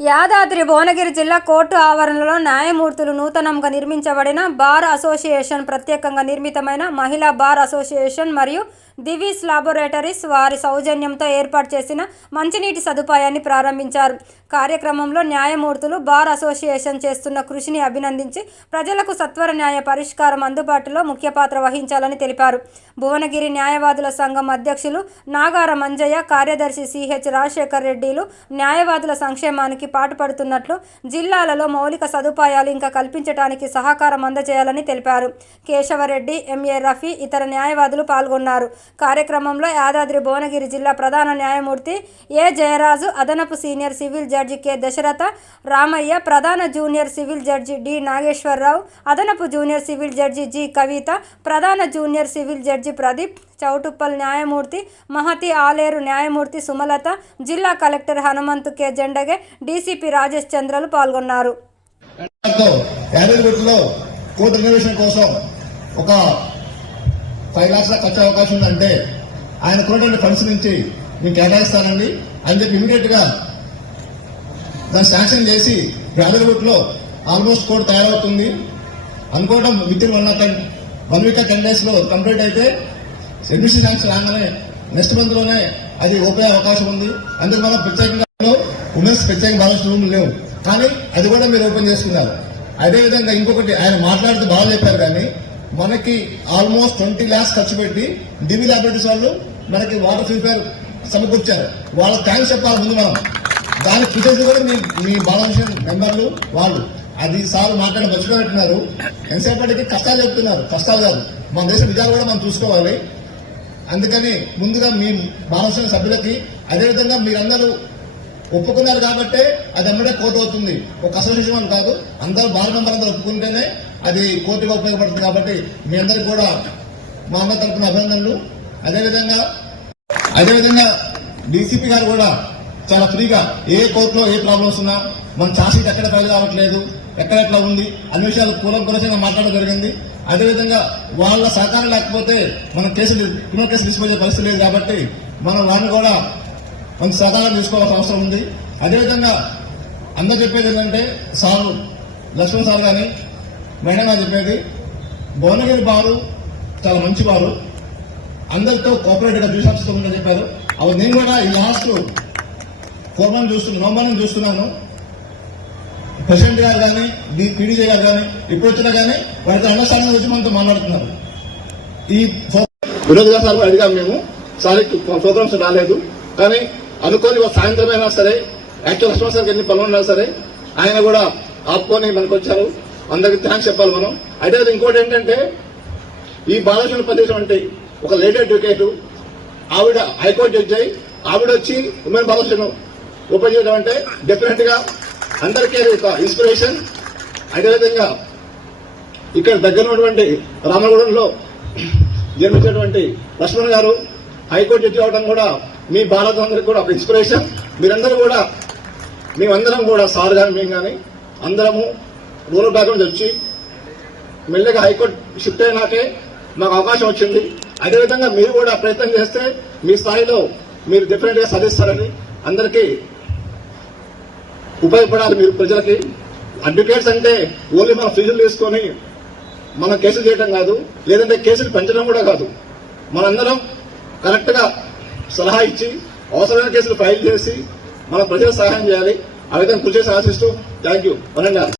యాదాద్రి భువనగిరి జిల్లా కోర్టు ఆవరణలో న్యాయమూర్తులు నూతనంగా నిర్మించబడిన బార్ అసోసియేషన్ ప్రత్యేకంగా నిర్మితమైన మహిళా బార్ అసోసియేషన్ మరియు దివీస్ లాబొరేటరీస్ వారి సౌజన్యంతో ఏర్పాటు చేసిన మంచినీటి సదుపాయాన్ని ప్రారంభించారు. కార్యక్రమంలో న్యాయమూర్తులు బార్ అసోసియేషన్ చేస్తున్న కృషిని అభినందించి ప్రజలకు సత్వర న్యాయ పరిష్కారం అందుబాటులో ముఖ్య పాత్ర వహించాలని తెలిపారు. భువనగిరి న్యాయవాదుల సంఘం అధ్యక్షులు నాగార మంజయ్య కార్యదర్శి సిహెచ్ రాజశేఖర్ రెడ్డిలు న్యాయవాదుల సంక్షేమానికి పాటుపడుతున్నట్లు జిల్లాలలో మౌలిక సదుపాయాలు ఇంకా కల్పించడానికి సహకారం అందజేయాలని తెలిపారు. కేశవరెడ్డి ఎంఏ రఫీ ఇతర న్యాయవాదులు పాల్గొన్నారు. కార్యక్రమంలో యాదాద్రి భువనగిరి జిల్లా ప్రధాన న్యాయమూర్తి ఏ జయరాజు అదనపు senior civil judge K Dasaratha Ramaiah ప్రధాన junior civil judge D Nageswararao అదనపు junior civil judge G Kavitha ప్రధాన junior civil judge Pradeep Choutuppal న్యాయమూర్తి మహతి ఆలేరు న్యాయమూర్తి సుమలత జిల్లా collector Hanumanthu K Zendage DCP Rajesh చంద్రలు పాల్గొన్నారు. కోర్టు రిజర్వేషన్ కోసం ఒక ఫైవ్ లాక్స్ దాకా ఖర్చు అవకాశం ఉందంటే ఆయన కోర్టు ఫండ్స్ నుంచి మీకు కేటాయిస్తానండి. అని చెప్పి ఇమీడియట్గా దాన్ని శాంక్షన్ చేసి యాదగిరిగుట్టలో ఆల్మోస్ట్ కోడ్ తయారవుతుంది. అనుకోవడం with in one ten one week ten డేస్లో కంప్లీట్ అయితే అడ్మిషన్ శాంక్షన్ రాగానే నెక్స్ట్ మంత్లోనే అది ఓపెన్ అవకాశం ఉంది. అందుకు మనం ప్రత్యేకంగా ఉమెన్స్ ప్రత్యేక బాలన్స్ రూమ్ లేవు. కానీ అది కూడా మీరు ఓపెన్ చేసుకున్నారు. అదేవిధంగా ఇంకొకటి ఆయన మాట్లాడుతూ బాగా చెప్పారు కానీ మనకి ఆల్మోస్ట్ ట్వంటీ ల్యాక్స్ ఖర్చు పెట్టి డివి ల్యాబొరేటరీస్ వాళ్ళు మనకి వాటర్ ప్యూరిఫైర్ సమకూర్చారు. వాళ్ళ థ్యాంక్స్ చెప్పాలి ముందు మనం. దాని ఫీచర్స్ కూడా మీ మీ బాలకృష్ణ మెంబర్లు వాళ్ళు. అది సార్లు మాట్లాడి మర్చిపోయినట్టున్నారు. ఎంతసేపటికి కష్టాలు చెప్తున్నారు. కష్టాలు కాదు. మన దేశ విజయాలు కూడా మనం చూసుకోవాలి. అందుకని ముందుగా మీ బాలకృష్ణ సభ్యులకి అదేవిధంగా మీరందరూ ఒప్పుకున్నారు కాబట్టి అది అమ్మడే కోర్టు అవుతుంది. ఒక అసోసియేషన్ అని కాదు అందరూ బాల మెంబర్ అందరూ ఒప్పుకుంటేనే అది కోర్టుగా ఉపయోగపడుతుంది కాబట్టి మీ అందరికి కూడా మా అమ్మ తరపున అభినందనలు. అదేవిధంగా అదేవిధంగా డీసీపీ గారు కూడా చాలా ఫ్రీగా ఏ కోర్టులో ఏ ప్రాబ్లమ్స్ ఉన్నా మన ఛార్జ్షీట్ ఎక్కడ ఫైల్ కావట్లేదు ఎక్కడ ఎట్లా ఉంది అన్ని విషయాలు కూలం కూలంగా మాట్లాడడం జరిగింది. అదేవిధంగా వాళ్ళ సహకారం లేకపోతే మన కేసులు క్రిమినల్ కేసులు తీసుకునే పరిస్థితి లేదు కాబట్టి మనం వారిని కూడా కొంత సహకారం తీసుకోవాల్సిన అవసరం ఉంది. అదేవిధంగా అందరు చెప్పేది ఏంటంటే సారు లక్ష్మణ్ సార్ కానీ మేడం గారు చెప్పేది భువనగిరి బారు చాలా మంచి వారు అందరితో కోఆపరేటివ్గా చూసాల్సిందని చెప్పారు. అవి నేను కూడా ఈ లాస్ట్ ఫోర్ మంత్ చూస్తున్నాను నవంబర్ నుంచి చూస్తున్నాను. ప్రెసిడెంట్ గారు కానీ పీడీజే గారు కానీ ఇప్పుడు వచ్చినా కానీ వారితో అండర్స్టాండింగ్ వచ్చి మనతో మాట్లాడుతున్నారు. ఈ వినోద్ గారు సార్ అడిగాము మేము. సార్ ప్రోగ్రామ్స్ రాలేదు. కానీ అనుకోని ఒక సాయంత్రం అయినా సరే యాక్చువల్ లక్ష్మణ్ సార్ ఎన్ని పనులు ఉన్నా సరే ఆయన కూడా ఆపుకొని మనకు వచ్చారు అందరికి థ్యాంక్స్ చెప్పాలి మనం. అయితే ఇంకోటి ఏంటంటే ఈ బాలకృష్ణ ప్రదేశం అంటే ఒక లేడీ అడ్వకేట్ ఆవిడ హైకోర్టు జడ్జి అయి ఆవిడ వచ్చి ఉమెన్ బాలకృష్ణ ఓపెన్ చేయడం అంటే డెఫినెట్గా అందరికీ అది ఒక ఇన్స్పిరేషన్ అదేవిధంగా ఇక్కడ దగ్గర ఉన్నటువంటి రామగూడెంలో జన్మించినటువంటి లక్ష్మణ్ గారు హైకోర్టు జడ్జి అవడం కూడా మీ భారత అందరికి కూడా ఒక ఇన్స్పిరేషన్ మీరందరూ కూడా మేమందరం కూడా సార్ కానీ మేము కానీ అందరము రూరల్ బ్యాక్గ్రౌండ్ వచ్చి మెల్లగా హైకోర్టు షిఫ్ట్ అయినాకే మాకు అవకాశం వచ్చింది. అదేవిధంగా మీరు కూడా ప్రయత్నం చేస్తే మీ స్థాయిలో మీరు డెఫినెట్గా సాధిస్తారని అందరికీ ఉపయోగపడాలి మీరు ప్రజలకి. అడ్వకేట్స్ అంటే ఓన్లీ మనం ఫీజులు తీసుకొని మనం కేసులు చేయడం కాదు లేదంటే కేసులు పెంచడం కూడా కాదు. మనందరం కరెక్ట్గా సలహా ఇచ్చి అవసరమైన కేసులు ఫైల్ చేసి మన ప్రజలకు సహాయం చేయాలి. ఆ విధంగా కృషి చేసి ఆశిస్తూ థ్యాంక్ యూ